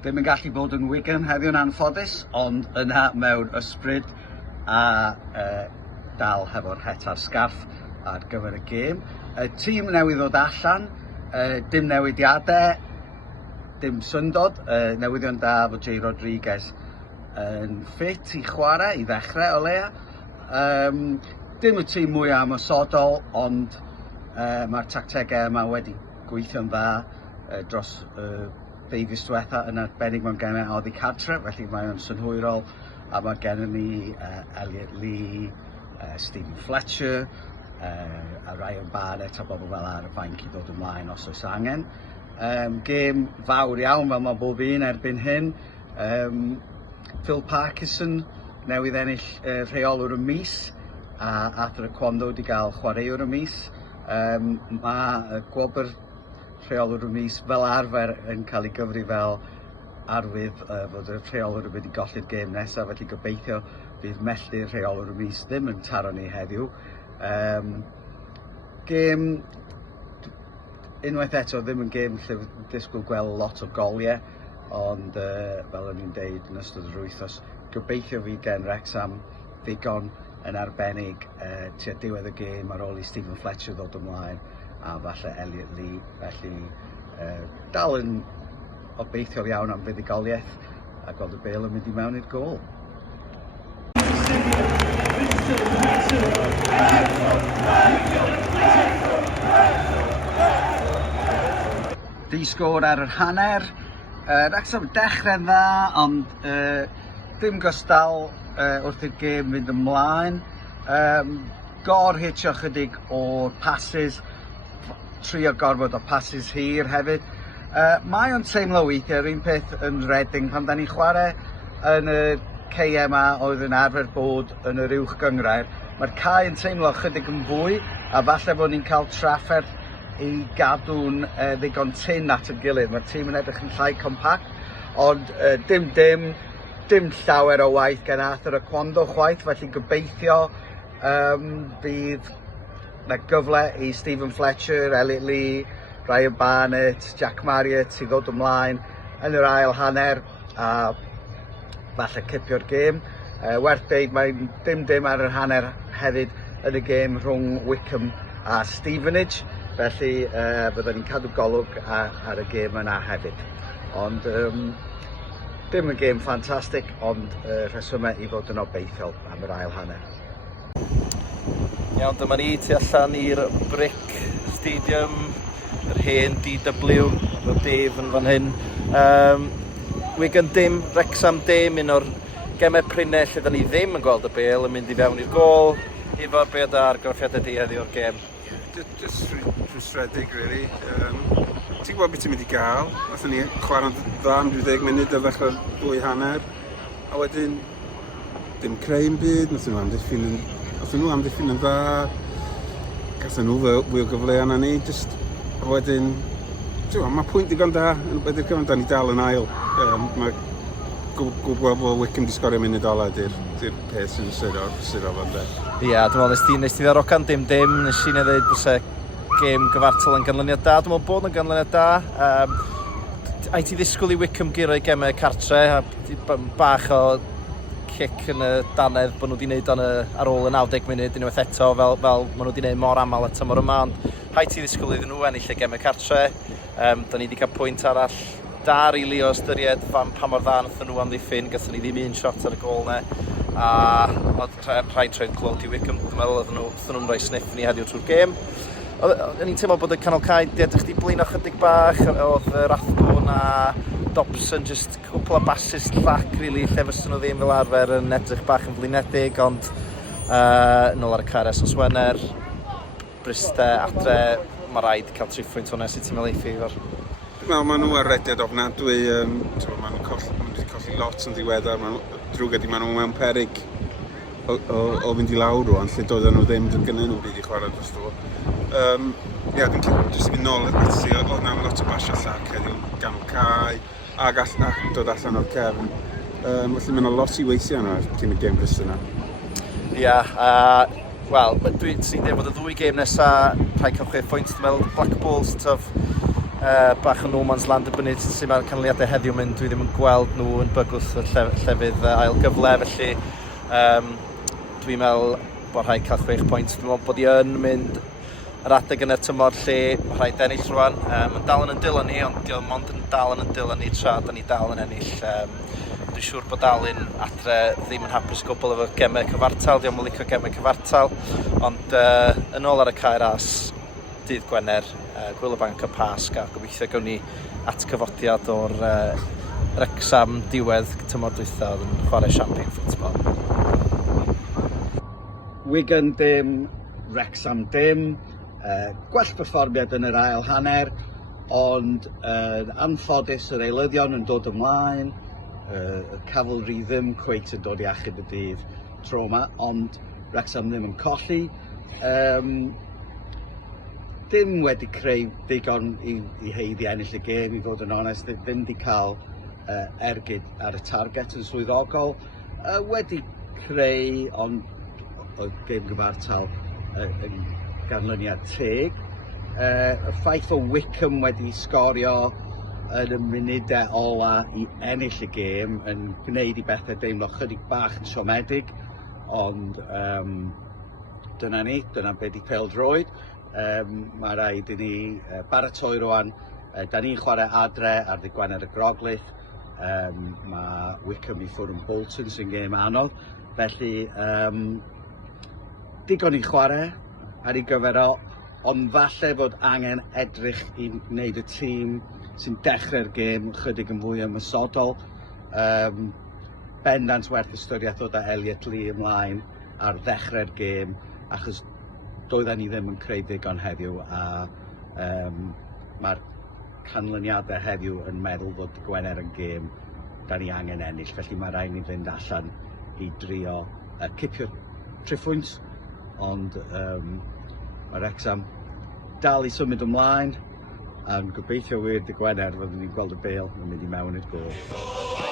Ddim yn gallu bod yn Wigan heddiw'n anffodus, ond yna mewn ysbryd a dal hefo'r het a'r sgarff ar gyfer y gêm. Tîm newydd ddod allan, dim newidiadau, dim syndod, newyddion da fod Jay Rodriguez yn ffit i chwarae, i ddechrau o leia. Dim y tîm mwy ymosodol, ond mae'r tactegau yma wedi gweithio'n dda dros ddeudis diwetha yn arbennig mewn gemau oddi cartre, felly mae o'n synhwyrol. A mae gennym ni Elliot Lee, Stephen Fletcher, a Ryan Barnett a bobl fel ar y fainc i ddod ymlaen os oes angen. Gêm fawr iawn fel mae bob un erbyn hyn. Phil Parkinson newydd ennill rheolwr y mis, a Arthur Quando wedi cael chwaraewr y mis. Mae gwobr rheolwr y mis fel arfer yn cael ei gyfri fel arwydd fod y rheolwr yn wedi golli'r gêm nesaf, felly gobeithio bydd melltu'r rheolwr y mis ddim yn taro ni heddiw. Gêm, unwaith eto, ddim yn gêm lle disgwyl gweld lot o goliau, ond fel o'n i'n deud yn ystod yr wythnos, gobeithio fi gen Wrecsam ddigon yn arbennig tua diwedd y gêm ar ôl i Stephen Fletcher ddod ymlaen a falle Elliot Lee, felly dal yn obeithiol iawn am fuddigoliaeth a gweld y bêl yn mynd i mewn i'r gôl. Di-sgôr ar yr hanner. Wrecsam dechrau'n dda, ond dim gystal wrth i'r gêm fynd ymlaen. Gor-hitio chydig o'r passes, trio gormod o passes hir hefyd. Mae o'n teimlo weithiau, un peth yn Reading pan da ni chwarae yn y CM oedd yn arfer bod yn yr uwch gyngrair. Mae'r cae yn teimlo chydig yn fwy, a falle bod ni'n cael trafferth i gadw'n ddigon tyn at y gilydd. Mae'r tîm yn edrych yn llai compact, ond dim llawer o waith gen Arthur Quando chwaith, felly gobeithio bydd na gyfle i Stephen Fletcher, Elliot Lee, Ryan Barnett, Jack Marriott i ddod ymlaen yn yr ail hanner a falle cipio'r gêm. Werth deud, mae dim ar yr hanner hefyd yn y gêm rhwng Wycombe a Stevenage, felly byddwn ni'n cadw golwg ar y gêm yna hefyd. Ond dim yn gêm ffantastig, ond rhesymau i fod yn obeithiol am yr ail hanner. Iawn, dyma ni tu allan i'r Brick Stadium, yr hen DW, efo Dave yn fan hyn. Wigan dim, Wrecsam dim, un o'r gemau prynau lle da ni ddim yn gweld y bêl yn mynd i fewn i'r gôl. Ifo, be oedd ar graffiadau di heddi o'r gêm? Just rhwystredig, really. Ti'n gwybod beth ti'n mynd i gael? Nathon ni chwarae'n dda am 20 munud a ddechrau 2 hanner. A wedyn, dim creu yn byd, nathon nhw amddiffyn yn dda. Gathen nhw fwy o gyfleoedd na ni, a wedyn, mae pwynt digon da, wedi'r cyfnod da ni dal yn ail. Mae gwybod bod Wycombe di sgorio munud ola di'r peth sy'n suro fan de. Ia, dwi'n meddwl nes ti ddarogan dim, nes i'n dweud byse gêm gyfartal yn ganlyniad da. Dwi'n meddwl bod yn ganlyniad da. Ai ti ddisgwyl i Wycombe gyrraedd gemau cartre, a bach o cic yn y danedd bod nhw wedi gwneud ar ôl y 90 munud unwaith eto fel maen nhw wedi gwneud mor aml eto mor yma, ond rhaid ti ddisgwyl iddyn nhw ennill y gemau cartre. Da ni wedi cael pwynt arall da rili o ystyried pa mor dda nathon nhw amddiffyn, gathen ni ddim un shot ar y gôl ne, a rhaid trwy'n clod i Wycombe, dwi'n meddwl oedden nhw'n rhoi sniff ni heddiw trwy'r gêm. O'n i'n teimlo bod y canolcaid di edrych di blino chydig bach, oedd yr athro na Dobson just cwpl o basis llac really, lle fysyn nhw ddim fel arfer yn edrych bach yn flinedig, ond nôl ar y cares os Wener, Bryste, Adre, mae rhaid cael 3 phwynt hwnna sy'n ti'n meddwl eithaf. Dwi'n meddwl maen nhw ar rediad ofnadwy, maen nhw'n colli lot yn ddiweddar, drwg ydy maen nhw mewn peryg o fynd i lawr rwan, lle doedden nhw ddim gynnyn nhw byd i chwarae dros dro. Dwi'n jyst i fynd nôl at si, oedd na lot o basio llac heddiw gan Cai, a dod allan o'r cefn. Felly mae'n lot i weithio yno ar tîm y gêm Bryste yna. Wel, dwi'n dweud bod y 2 gêm nesaf rhaid cael 6 pwynt, dwi'n meddwl Blackpool bach yn no man's land y bynnu sy'n mae'r canlyniadau heddiw mynd, dwi ddim yn gweld nhw yn bygwth y llefydd ail gyfle, felly dwi'n meddwl bod rhaid cael 6 pwynt. Dwi'n meddwl bod i yn mynd yr adeg yn y tymor lle mae rhaid ennill rwan. Mae'n dal yn dil ni, ond diolch mond yn dal yn dil ni tra da ni dal yn ennill. Dwi'n siŵr bod Alun Adre ddim yn hapus gwbl efo gemau cyfartal, diolch yn licio gemau cyfartal, ond yn ôl ar y cae ras dydd Gwener, Gwyl y Banc y Pasg, a gobeithio gawn ni atgyfodiad o'r Wrecsam diwedd tymor dwytha oedd yn chwarae champion football. Wigan dim, Wrecsam dim, gwell perfformiad yn yr ail hanner, ond anffodus yr eilyddion yn dod ymlaen, y cavalry ddim cweit yn dod i achub y dydd tro yma, ond Wrecsam ddim yn colli. Dim wedi creu digon i heiddi ennill y gêm, i fod yn onest, ddim wedi cael ergyd ar y target yn swyddogol. Wedi creu, ond oedd gêm gyfartal yn ganlyniad teg. Y ffaith o Wycombe wedi sgorio yn y munudau ola i ennill y gêm yn gwneud i bethau deimlo chydig bach yn siomedig, ond dyna ni, dyna beth i peldroed. Mae rhaid i ni baratoi rwan. Da ni'n chwarae adre ar ddydd Gwener y Groglith. Mae Wycombe i ffwrdd yn Bolton sy'n gêm anodd. Felly, digon i chwarae ar ei gyfer o, ond falle bod angen edrych i wneud y tîm sy'n dechrau'r gêm chydig yn fwy ymysodol. Bendant werth ystyriaeth ddod â Elliot Lee ymlaen ar ddechrau'r gêm, achos doedden ni ddim yn creu digon heddiw, a mae'r canlyniadau heddiw yn meddwl fod Gwener yn gêm da ni angen ennill, felly mae rhaid ni fynd allan i drio cipio 3 phwynt, ond mae Wrecsam dal i symud ymlaen, gobeithio wir dy Gwener fyddwn ni'n gweld y bêl yn mynd i mewn i'r gôl.